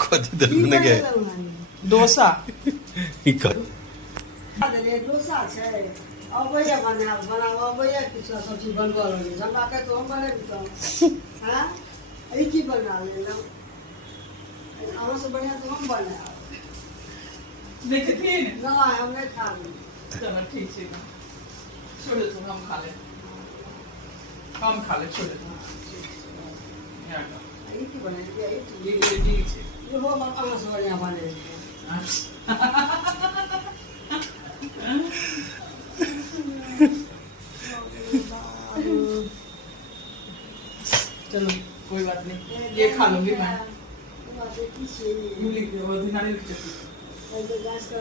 कति देर में गए डोसा डोसा छै अबैया बनाब अबैया किछु सब्जी बनबऽ लगे हमरा के तो हम बनेबी तो हां ई की बना लेलहुँ अहाँ से बढ़िया तो हम बनाएब देखथिन नहीं हम नहीं खा ली चलो ठीक है छोड़ दो हम खा ले छोड़ दो यार ई की बनेबी ई ये ठीक है ये हो अहाँ से बढ़िया बने चलो कोई बात नहीं ये खा लूंगी मैं मूली वो धनिया की चटनी गैस का